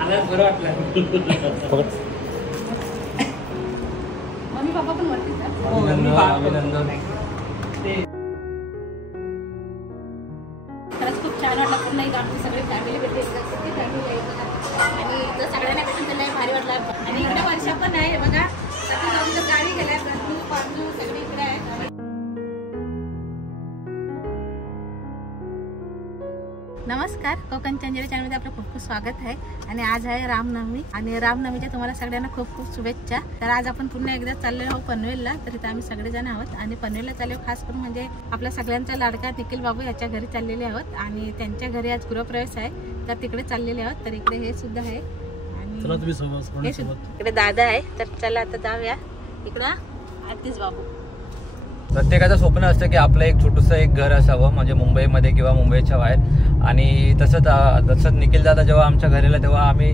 आलाच बरं वाटलं. मम्मी पप्पा पण वरतीच आहे. अभिनंदन. खरंच खूप छान वाटलं. पूर्ण एक आमची सगळी फॅमिली भेटली. आणि इथं सगळ्यांना भेटून त्यांना भारी वाटलं. आणि इकडे वर्षा पण आहे बघा. आमचं गावी गेल्या गंजू पांजू सगळी इकडे आहे. नमस्कार, कोकण चंदेरी चॅनलमध्ये आपलं खूप खूप स्वागत आहे. आणि आज आहे रामनवमी आणि रामनवमीच्या तुम्हाला सगळ्यांना खूप खूप शुभेच्छा. तर आज आपण पुन्हा एकदा चाललेलो आहोत पनवेलला. तर इथं आम्ही सगळेजण आहोत आणि पनवेलला चाललो खास करून म्हणजे आपल्या सगळ्यांचा लाडका निखिल बाबू याच्या घरी चाललेले आहोत. आणि त्यांच्या घरी आज गृहप्रवेश आहे तर तिकडे चाललेले आहोत. तर इकडे हे सुद्धा आहे आणि इकडे दादा आहे. तर चला आता जाऊया इकडं. आतीच बाबू प्रत्येकाचं स्वप्न असतं की आपलं एक छोटंसं एक घर असावं म्हणजे मुंबईमध्ये किंवा मुंबईच्या बाहेर. आणि तसंच निखिल दादा जेव्हा आमच्या घरीला तेव्हा आम्ही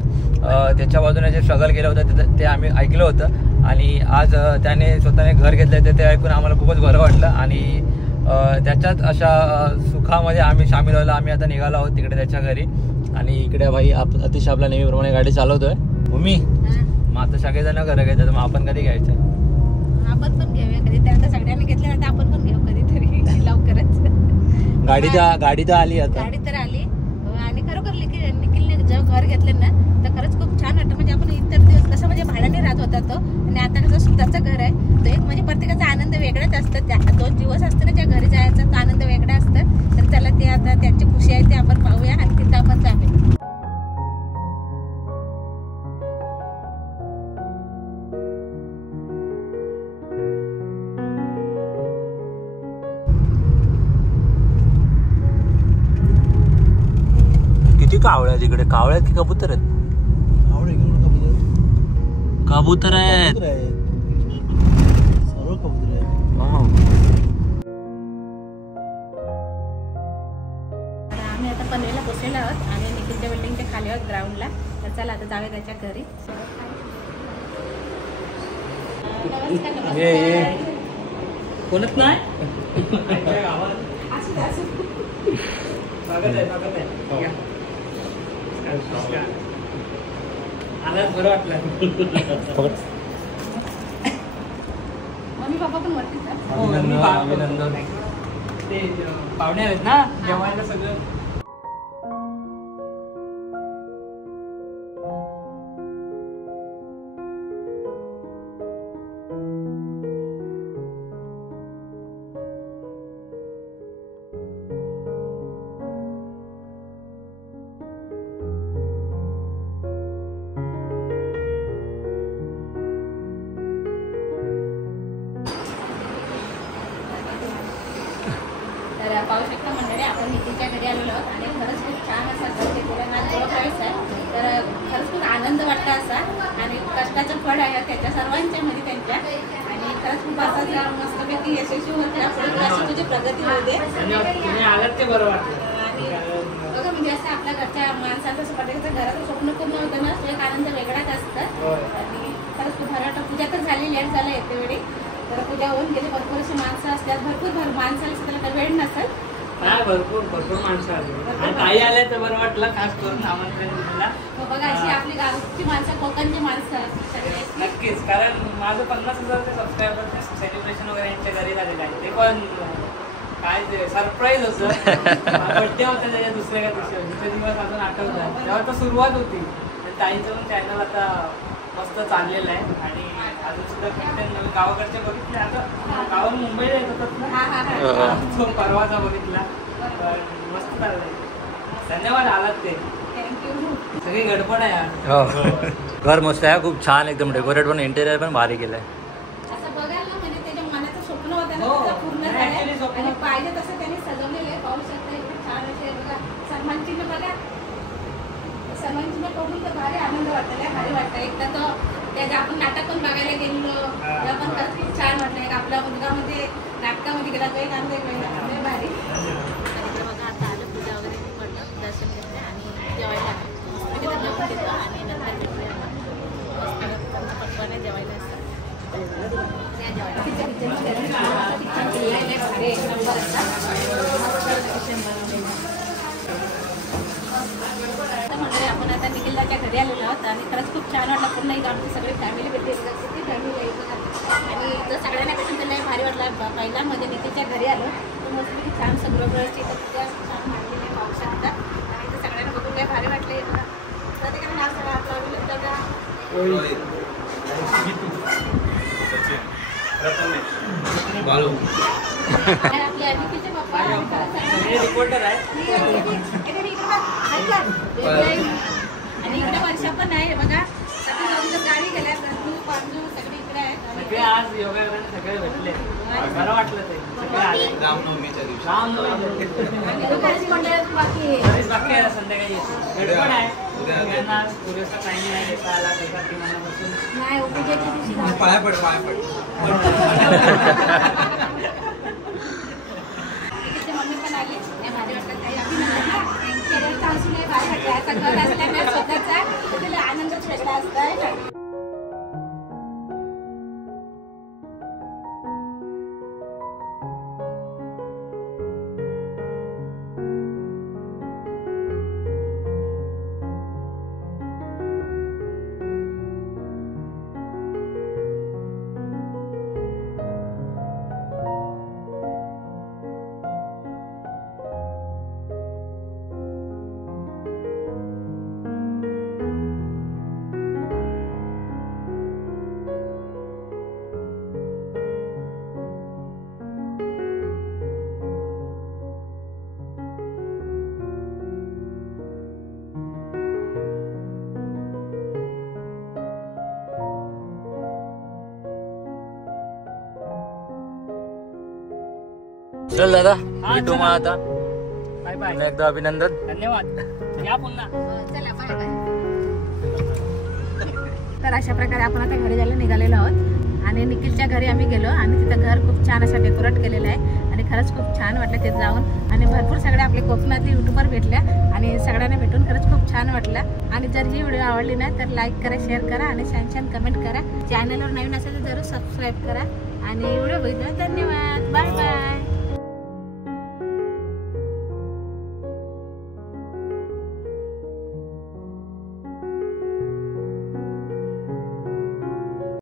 त्याच्या बाजूने जे स्ट्रगल केलं होतं ते आम्ही ऐकलं होतं. आणि आज त्याने स्वतःने घर घेतलं ते ऐकून आम्हाला खूपच बरं वाटलं. आणि त्याच्यात अशा सुखामध्ये आम्ही सामील व्हायला आम्ही आता निघालो आहोत तिकडे त्याच्या घरी. आणि इकडे भाई अतिशय आपल्या नेहमीप्रमाणे गाडी चालवतोय. भूमी मग आता सगळेजण घर घ्यायचं तर मग आपण कधी घ्यायचं? आपण पण घेऊया कधी. त्यानंतर सगळ्यांनी घेतल्यानंतर आपण पण घेऊ कधीतरी लवकरच. गाडी तर आली आता. गाडी तर आली. आणि खरोखर निखिलने जेव्हा घर घेतलं ना तर खरंच खूप छान वाटतं. म्हणजे आपण इतर दिवस कसं म्हणजे भाड्याने राहत होता तो आणि आता कसं स्वतःचं घर आहे. तो एक म्हणजे प्रत्येकाचा आनंद वेगळाच असतं. त्या 2 दिवस असतं ना ज्या घरी जायचा तो आनंद वेगळा असतं. तर त्याला ते आता त्यांची खुशी आहे ते आपण पाहूया आणि तिथं आपण जाऊया. किती कावळे आहेत तिकडे? कावळे आहेत की कबूतर आहेत? कबूतर आहेत. आम्ही आता पनवेलला पोहोचलेलो आहोत आणि निखिलच्या बिल्डिंगच्या खाली आहोत ग्राउंडला. तर चला आता जाऊया त्याच्या घरी. नमस्कार. कोणच नाही. स्वागत आहे. आलाच बरं वाटलं. मम्मी पप्पा पण वरतीच आहे. अभिनंदन. ते पाहुणे आहेत ना जेवायला सगळं. पाहू शकता मंडळी आपण निखिलच्या घरी आलेलो आहोत आणि खरंच खूप छान असा घर घेतलेला माझा गृहप्रवेश आहे. तर खरंच खूप आनंद वाटला असा आणि कष्टाचं फळ आहे त्याच्या सर्वांच्या मध्ये त्यांच्या. आणि खरंच खूप असा मस्तपैकी यशस्वी होत पुढे अशी तुझी प्रगती होऊ दे. आलात ते बरं वाटलं. आणि बघा म्हणजे असं आपल्या घरच्या माणसाचं असं प्रत्येकाचं घराचं स्वप्न पूर्ण होतं ना तो एक आनंद वेगळाच असतं. आणि खरंच खूप भारी वाटतं. पूजा तर झाली लेट झालं येते वेळी. तर पूजा होऊन गेली. भरपूर अशी माणसं असतात. भरपूर माणसाला त्याला काही वेळ नसेल. भरपूर माणसं आली आणि ताई आल्या तर बरं वाटलं. खास करून आमंत्रण दिलेला. बघा अशी आपली गावची माणसं कोकणची माणसं नक्कीच. कारण माझं 50,000 सबस्क्रायबर सेलिब्रेशन वगैरे यांच्या घरी झालेलं आहे. ते पण काय ते सरप्राईज होतं. बड्डे होता त्याच्या दुसऱ्या दिवस अजून आठवतात तेव्हा तर सुरुवात होती. ताईचं पण चॅनल आता मस्त चाललेलं आहे. आणि अजून सुद्धा कंटेंट नवीन गावाकडचे बघितले. आता गावात मुंबईला येत होतात ना परवाचा बघितला. मस्त चाललंय. धन्यवाद आलात ते. सगळी गडबड आहे यार. घर मस्त आहे. खूप छान एकदम डेकोरेट पण इंटेरियर पण भारी केलंय. असं बघायला ना म्हणजे त्याच्या मनाचं स्वप्न होतं ना पूर्ण झालंय. आणि पाहिजे तसं त्यांनी सजवलेलं आहे. पाहू शकता इकडे छान असे बघा सन्मान चिन्ह बघा. सन्मान चिन्ह बघून तर भारी आनंद वाटतंय. भारी वाटतं. एकदा तो त्याच्या आपण नाटक पण बघायला गेलो तेव्हा पण खरंच खूप छान वाटलं. एक आपल्या मुलगामध्ये नाटकामध्ये गेला तो एक आनंद वेगळा भारी. बघा आता आलं पूजा वगैरे पडलं दर्शन घेतलं आणि जेवायला घेतो आणि नंतर भेटूया पटवाने जेवायला वाटलं. पूर्ण इथं आमची सगळी फॅमिली भेटली. किती फॅमिली आहे बघा. आणि इथं सगळ्यांना भेटून त्याला भारी वाटला. पहिल्यामध्ये नितीच्या घरी आलो तर मोस्टली छान सगळं इथं पूजा छान मांडलेली आहे, पाहू शकता. आणि इथं सगळ्यांना बघून काय भारी वाटलं. इथं प्रत्येकाने नाव सगळं आपला अभिनव दादा आपले अनिकेचे पप्पा रिपोर्टर आहे आणि इकडे वर्षा पण आहे बघा. गाडी गेल्या गंजू पांजू सगळे इकडे आहेत. सगळे आज योगा करायला सगळे भेटले. बरं वाटलं ते सगळे आले. रामनवमीच्या दिवशी बाकी बाकी आहे संध्याकाळी गडबड आहे. सगळ्यांना पुरेसा टाइम नाही देता आला त्यासाठी मनापासून नाही पूजेच्या दिवशी पाया पड मम्मी पण आली. भारी वाटलं काही अभिनंदन असून भारी वाटलं. असा घर असल्यामुळे स्वतःचा त्याला आनंदच वेगळा असताय. चल दादा हा, भेटू मग चला. आता. Bye bye. पुन्हा एकदा अभिनंदन. धन्यवाद. या पुन्हा. चला बाय बाय. तर अशा प्रकारे आपण आता घरी जायला निघालेलो आहोत. आणि निखिलच्या घरी आम्ही गेलो आणि तिथं घर खूप छान असं डेकोरेट केलेलं आहे. आणि खरंच खूप छान वाटलं तिथे जाऊन. आणि भरपूर सगळे आपले कोकणातले युट्यूबर भेटल्या आणि सगळ्यांना भेटून खरंच खूप छान वाटलं. आणि जर ही व्हिडिओ आवडली ना तर लाईक करा, शेअर करा आणि छान छान कमेंट करा. चॅनलवर नवीन असेल तर जरूर सबस्क्राईब करा. आणि व्हिडिओ बघितल्यावर धन्यवाद. Bye bye.